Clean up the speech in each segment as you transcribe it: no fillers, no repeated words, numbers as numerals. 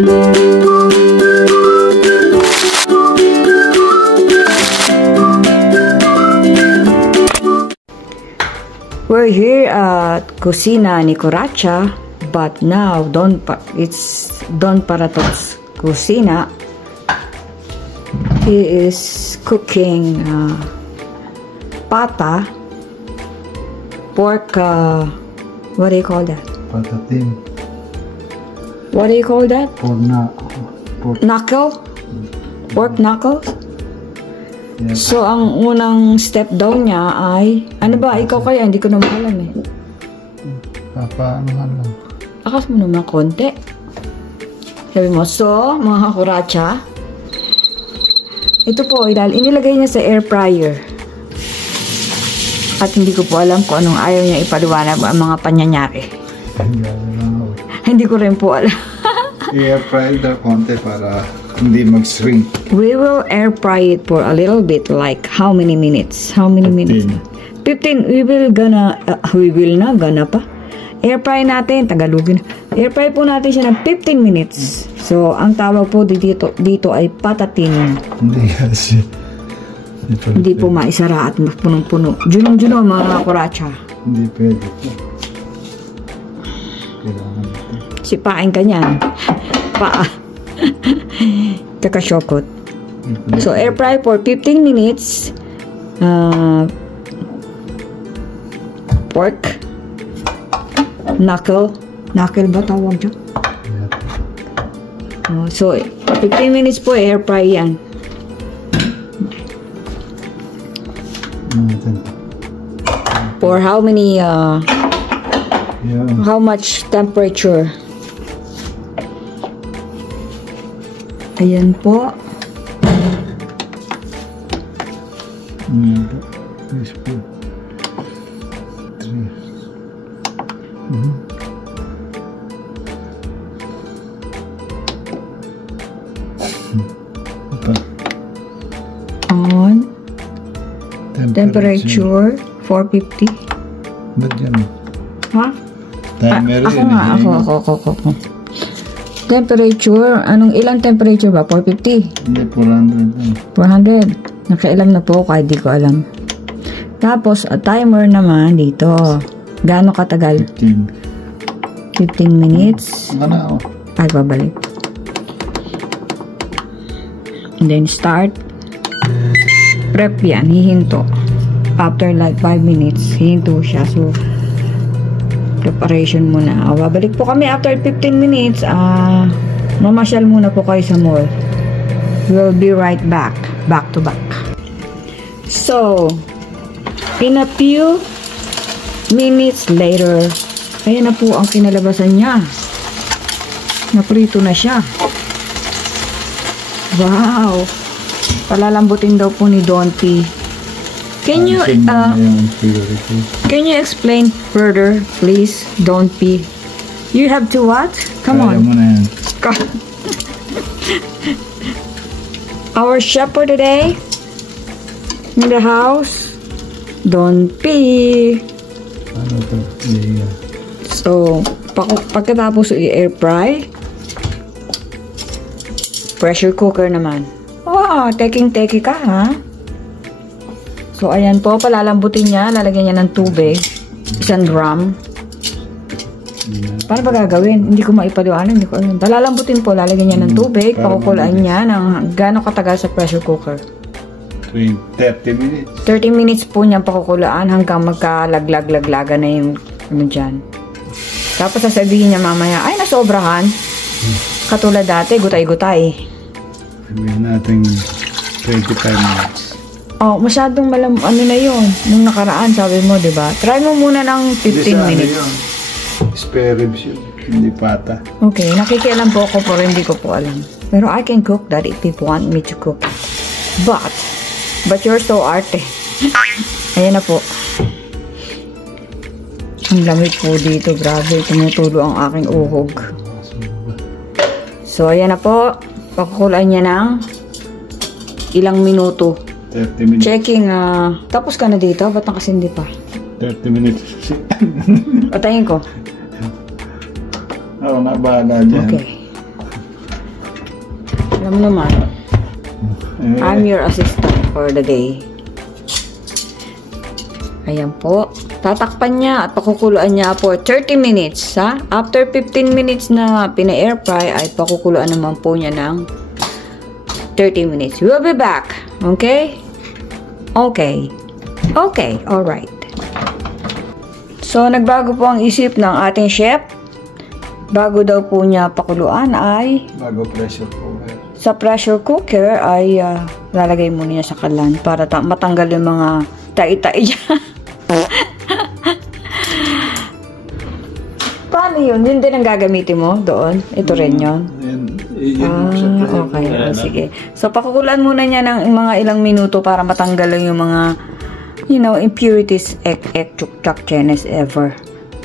We're here at Kusina ni Coracha, but now it's Don Paratos Kusina. He is cooking pata, pork, what do you call that? Patatin. What do you call that? Pork. Knuckle? Pork knuckles? Yes. So, ang unang step daw niya ay, ano ba, ikaw kaya, hindi ko naman alam eh. Paano lang? Akas mo naman konti. Sabi mo, so, mga Coracha, ito po, inilagay niya sa air fryer. At hindi ko po alam kung anong ayaw niya ipaliwanag ang mga panyanyari. Hindi ko rin po alam. I-air fry daw konti para hindi mag-shrink. We will air fry it for a little bit, like how many minutes? 15. We will na gana pa. Air fry natin, Tagalogin. Air fry po natin siya ng 15 minutes. So, ang tawag po dito ay patatin. Hindi kasi. Hindi po maisara at punong-puno. Junong-juno mga Coracha. Hindi pwede po. Kailangan ito. Sipain ka niyan. Paa. Kakasyokot. So, air fry for 15 minutes. Pork. Knuckle. Knuckle ba tawag dyan? So, 15 minutes po air fry yan. For how many, how much temperature? Ayan po. Yes po. 3. On. Temperature 450. Ba't yan? Ha? Timer ako. Temperature, ilang temperature ba? 450? Hindi, 400. 400. Nakailam na po kahit di ko alam. Tapos, a timer naman dito. Gaano katagal? 15 minutes. Ay, babalik. And then start. Prep yan, hihinto. After like 5 minutes, hihinto siya. So, preparation muna. Babalik po kami after 15 minutes. Mamasyal muna po kayo sa mall. We'll be right back. Back to back. So, in a few minutes later, ayan na po ang kinalabasan niya. Naprito na siya. Wow! Palalambutin daw po ni Don P. Can you explain further, please, Don P? You have to what? Come on. Our chef for today in the house, Don P. So, pagkatapos i-air fry, pressure cooker naman. Wow, teki ka, ha? So, ayan po, palalambutin niya, lalagyan niya ng tubig, 1 drum. Paano ba gagawin? Hindi ko maipaliwanag, hindi ko alam. Palalambutin po, lalagyan niya ng tubig, pakukulaan niya ng gaano katagal sa pressure cooker. 30 minutes. 30 minutes po niya pakukulaan hanggang magkalaglag-laglaga na yung dyan. Tapos sasabihin niya mamaya, ay nasobrahan. Katulad dati, gutay-gutay. Sabihin natin 25 minutes. Oh, masyadong na yun. Nung nakaraan, sabi mo, diba? Try mo muna ng 15 minutes. Spare ribs yun. Hindi pata. Okay, nakikialam po ako pero hindi ko po alam. Pero I can cook that if you want me to cook it. But you're so arte. Ayan na po. Ang lamig po dito. Grabe, tumutulo ang aking uhog. So, ayan na po. Pakukulaan niya ng ilang minuto. 30 minutes. Checking, tapos ka na dito? Ba't nakasindi pa? 30 minutes. Patayin ko. Oo, bahala dyan. Okay. Alam mo naman, I'm your assistant for the day. Ayan po. Tatakpan niya at pakukuluan niya for 30 minutes. Ha? After 15 minutes na pina-air fry, ay pakukuluan naman po niya ng 30 minutes. We'll be back. Okay? Okay. Okay. Alright. So, nagbago po ang isip ng ating chef. Bago daw po niya pakuluan ay Bago pressure cooker. sa pressure cooker ay lalagay muna niya sa kalan para matanggal yung mga tai-tai dyan. Paano yun? Yun din ang gagamitin mo doon? Ito rin yun? Okay. Sige. So, pakukuluan muna niya ng mga ilang minuto para matanggal lang yung mga impurities, chuk-chak, chenes, ever.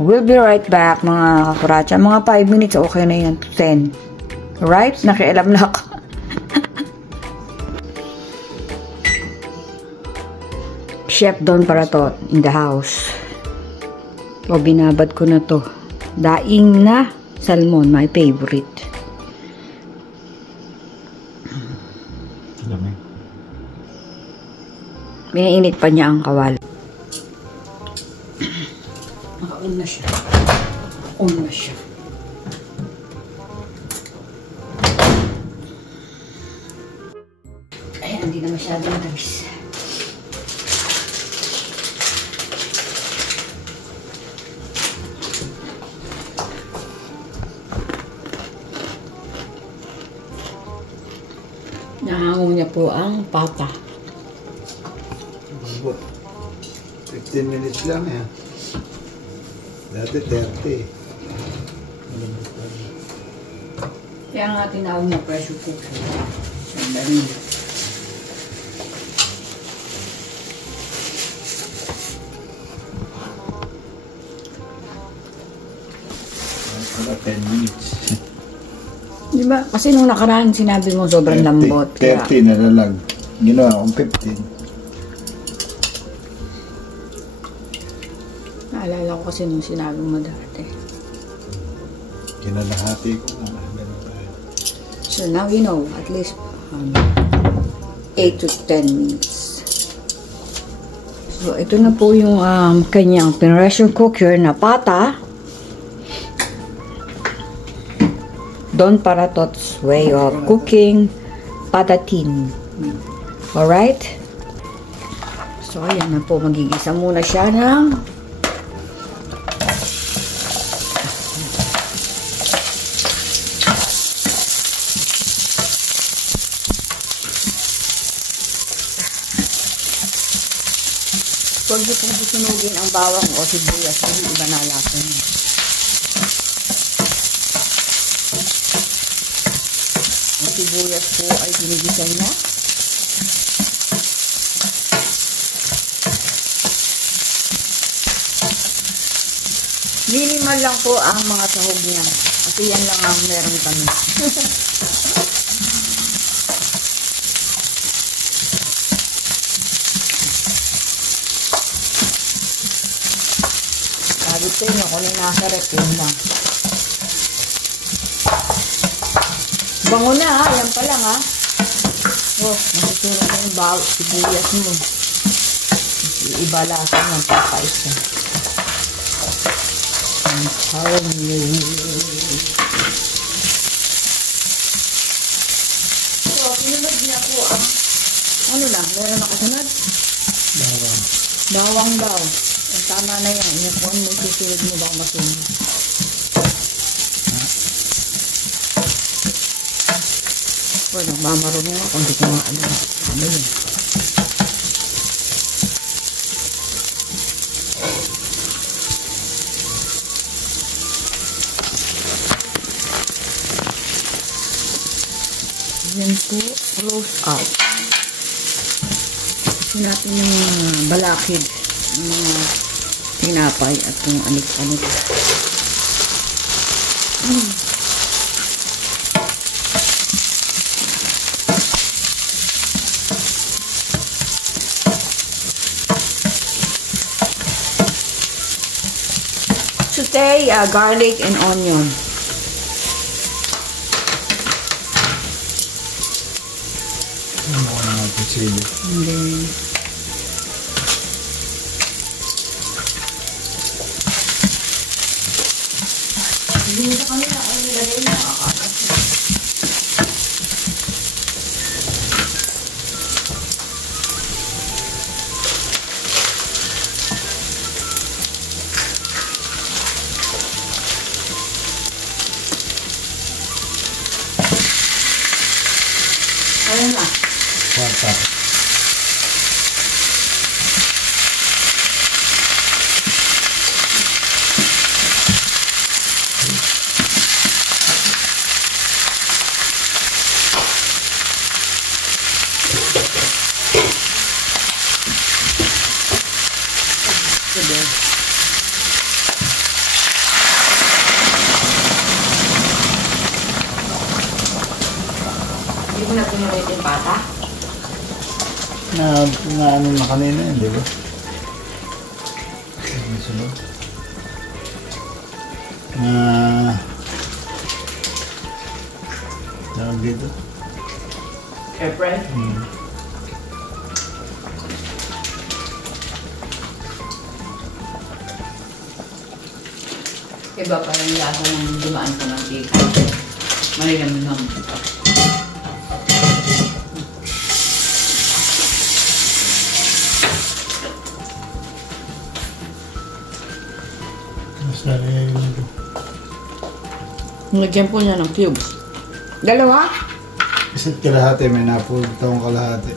We'll be right back, mga kakuracha. Mga 5 minutes, okay na yan. 10. Right? Nakialam na ako. Chef Don Paratot in the house. O, binabad ko na to. Daing na salmon, my favorite. Binainit pa niya ang kawali. Naka-on na siya. On na siya. Ayan, hindi na masyadong tamis. Nahango niya po ang pata. 15 minutes lang yan. Dati 30. Kaya nga tinawag na pressure cooker. Sandali. Para 10 minutes. Diba? Kasi nung nakaraan sinabi mo sobrang lambot. 30 na lalag. Ginawa akong 15. Naalala ko kasi nung sinabi mo dati. Kinalahati ko na. Ganun tayo. So now you know, at least 8 to 10 minutes. So ito na po yung kanyang pressure cooker na pata. Don Paratot's way of cooking patatin. Alright? So ayan na po, magigisa muna siya ng huwag niyo pong susunugin ang bawang o sibuyas kasi iba na lasa niya. Ang sibuyas po ay ginigisa niya. Minimal lang po ang mga sahog niya. Kasi yan lang ang meron kami. Sabi ko nyo, kung nasa rep, yun lang. Bango na ha, yan pa lang ha. Oh, nasusunod na yung sibuyas mo. Iba lasa ng papaisa. I'm telling you. So, sinunod niya po ang ano lang, meron ako sunod? Bawang. Bawang daw. Tama na yan. Yung kung may susunod mo bang masunod. Well, nagmamarunong ako. Hindi ko nga ano. Ano yun? Yan po. Roast out. Kasi natin yung balakid. Mga tinapay at kung anit-anit. Saute garlic and onion. Ano ko na natin sili. Hindi. Hindi sa kanila ay nilagay na. Ayun na. Pata. Hindi mo na pinulit yung pata? Na ano na kanina yun, di ba? Ano sila? Tawag dito? Air fry? Iba pa yung lasa ng dumaan sa mantika. Malinam-nam. Mas lalagay yun ito. Nagyan po niya ng cubes. Dalawa? Isa't kalahati, may napulot akong kalahati.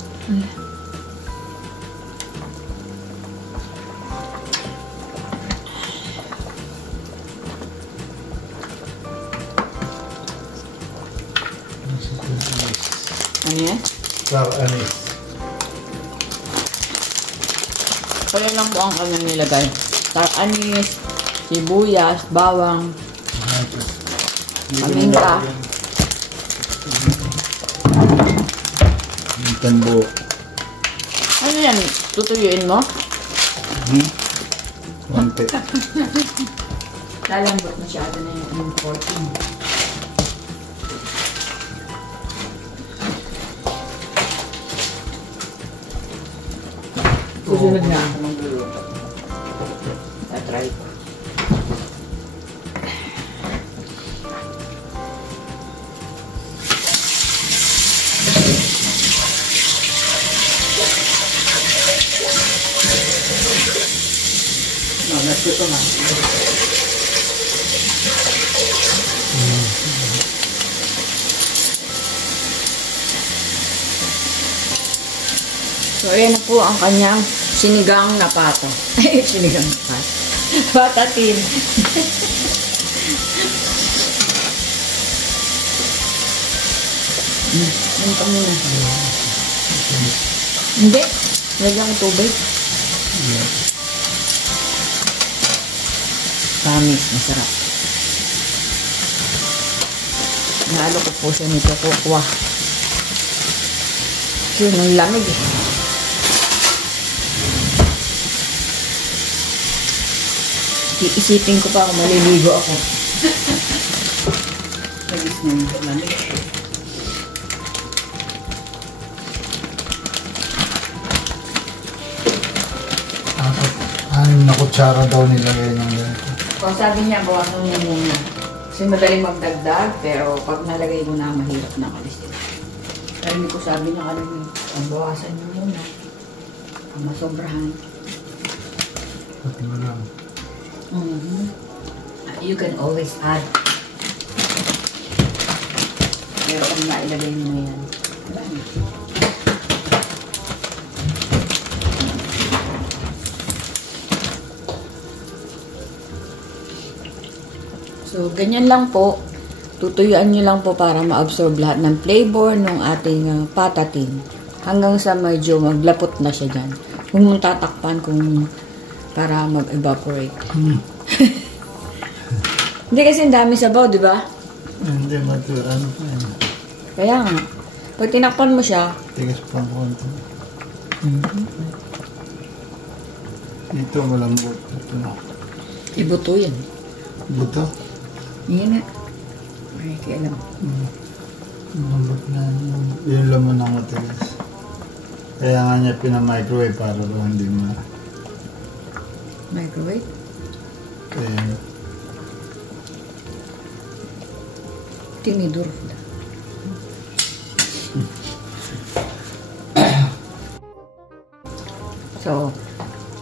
Ano yan? Star anise. Kaya lang po ang kanyang nilagay. Star anise, sibuyas, bawang, paminta. Tanbo. Ano yan? Tutuyuin mo? Konti. Lalambot masyado na yung protein. Susunod na ako magluluto. Try ko. No, nagluto na. So, ayan na po ang kanyang sinigang na pato. Sinigang na pato. Patatin. Ano ka muna? Hindi. Lagyan ko tubig. Tamis. Masarap. Nalo ko po siya nito kukuha. Yun, ang lamig eh. Iisipin ko pa kung maliligo ako. Nagis na yung lamig. Anim na kutsara daw nilagay ng ganito. O sabi niya, bawasan mo muna. Kasi madaling magdagdag, pero pag nalagay mo na, mahirap na kalisin. Sabi ko, sabi niya kanina, ang bawasan mo muna. Ang masobrahan. Pati mo lang. You can always add. Pero kung mailagay mo yan, wala na. So, ganyan lang po. Tutuyuan nyo lang po para ma-absorb lahat ng flavor ng ating patatin. Hanggang sa medyo maglapot na siya dyan. Huwag mong tatakpan kung para mag-evaporate. Hindi kasi ang dami sabaw, di ba? Hindi, matura. Ano pa yan? Kaya nga. Pag tinakpan mo siya, Tigas pang konti. Ito malambot. Ito na. ibuto yan. Buto. Yan na. Ay, kailan. Malambot na. Yung laman ng matigas. Kaya nga niya pinamicrowave para daw hindi Microwave? Kaya Tinidor. So,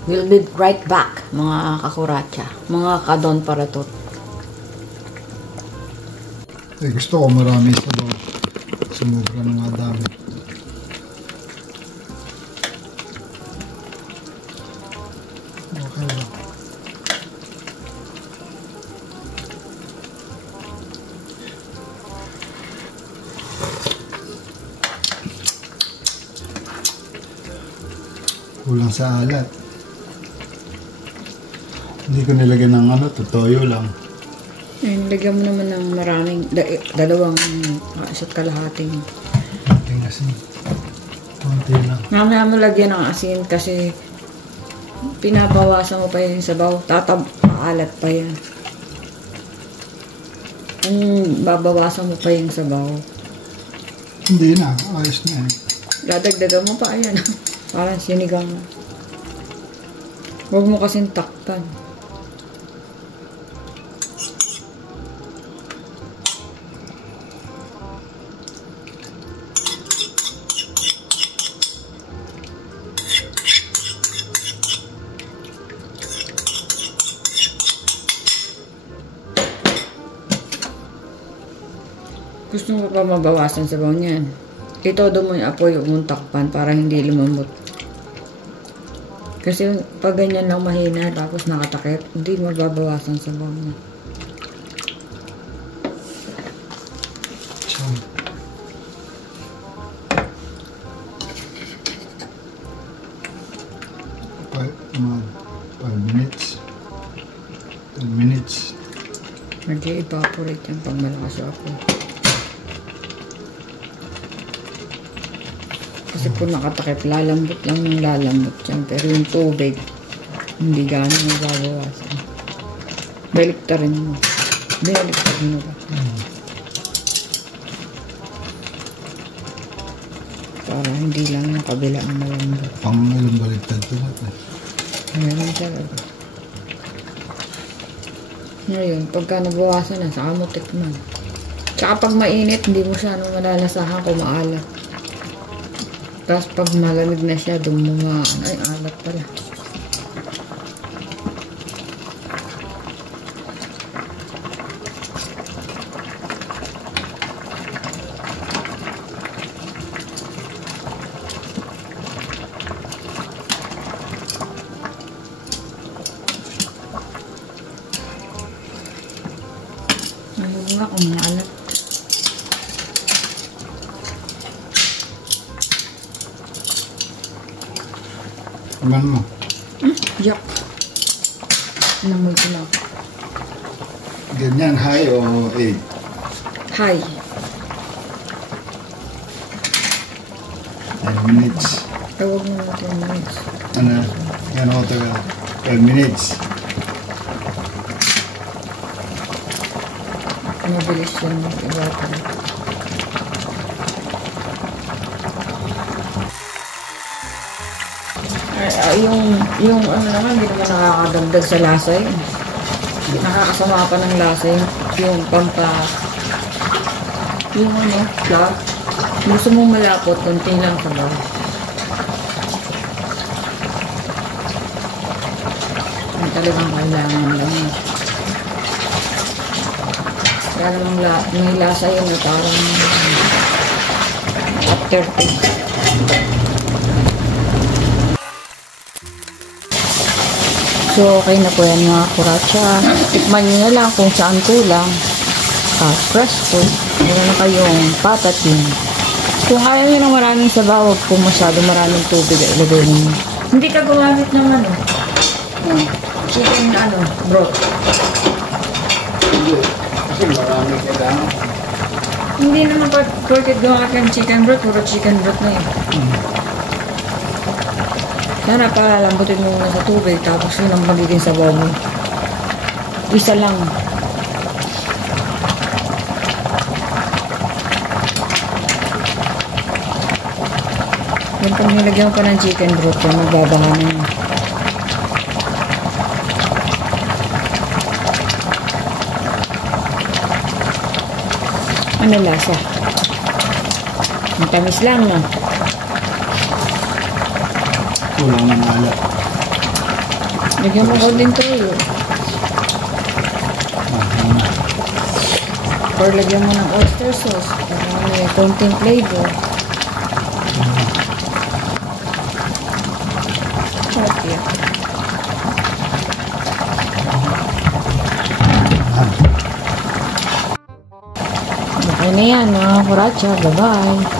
we'll be right back, mga kakuratsa, mga kadon para to. gusto ko marami sa daw. Sumubra ng mga dami. Okay lang. Kulang sa alat. Hindi ko nilagyan ng toyo lang. Lagyan mo naman ng maraming, dalawang isa't kalahating. Konting asin. Konti lang. Mamaya mo lagyan ng asin kasi pinabawasan mo pa yung sabaw. Maalat pa yan. Kung babawasan mo pa yung sabaw, Hindi na. Ayos na eh. dadagdagan mo pa, ayan. Parang sinigang na. Huwag mo kasing takpan. Gusto mo pa mabawasan sabaw niyan? Itodo mo yung apoy yung takpan para hindi lumambot. Kasi pag ganyan lang mahina tapos nakatakip, hindi mababawasan sabaw niya. So, mga 5 minutes. 10 minutes. Mag-evaporate yan pag malakas yung apoy. Kasi kung nakatakip, lalambot lang ng lalambot yan. Pero yung tubig, hindi gano'ng mababawasan. Baliktarin mo. Binaliktarin mo ba? Para hindi lang yung kabila ang malambot. Pang ilang baliktad ko natin. Ngayon talaga. Ngayon, pagka nabawasan na, saka mo tikman. Tsaka pag mainit, hindi mo siya malalasahan kung maalat. Tapos pag malamig na siya, ay alat pala. Ano nga kung maalat? Iman mo. Yuck. Namoy ko lang. Ganyan, high o 8? Hi. 10 minutes. Tawag mo na 10 minutes. Ano? Yan ako tagal. 10 minutes. Mabilis yan mag-evaporate. Yung ano naman, hindi naman nakakadagdag sa lasa yun. Nakakasama pa ng lasa yung yung flour. Gusto mong malapot, konti lang sabaw. Ang talagang kailangan lang. Kaya namang may lasa yun na parang aftertaste. So, okay na po yan mga kuratsa. Tikman nyo na lang kung saan kulang. Presto. Meron na kayong patatin. Kung ayaw nyo ng maraming sabaw, huwag po masyado maraming tubig at ilagay nyo. Hindi ka gumamit ng chicken broth. Hindi. Kasi marami kailangan. Hindi naman porket gumamit ng chicken broth, puro chicken broth na yun. Sana palalambutin mo muna sa tubig, tapos yun ang magiging sabaw mo. Isa lang. Yung pag nilagyan ko ng chicken broth, yung magbabaha na yun. Ano lasa? Ang tamis lang, no? Kulang ng alat. Lagyan mo ko din toyo. Or lagyan mo ng oyster sauce para may konting flavor. Sarap yan. Okay na yan, mga kuracha. Bye-bye.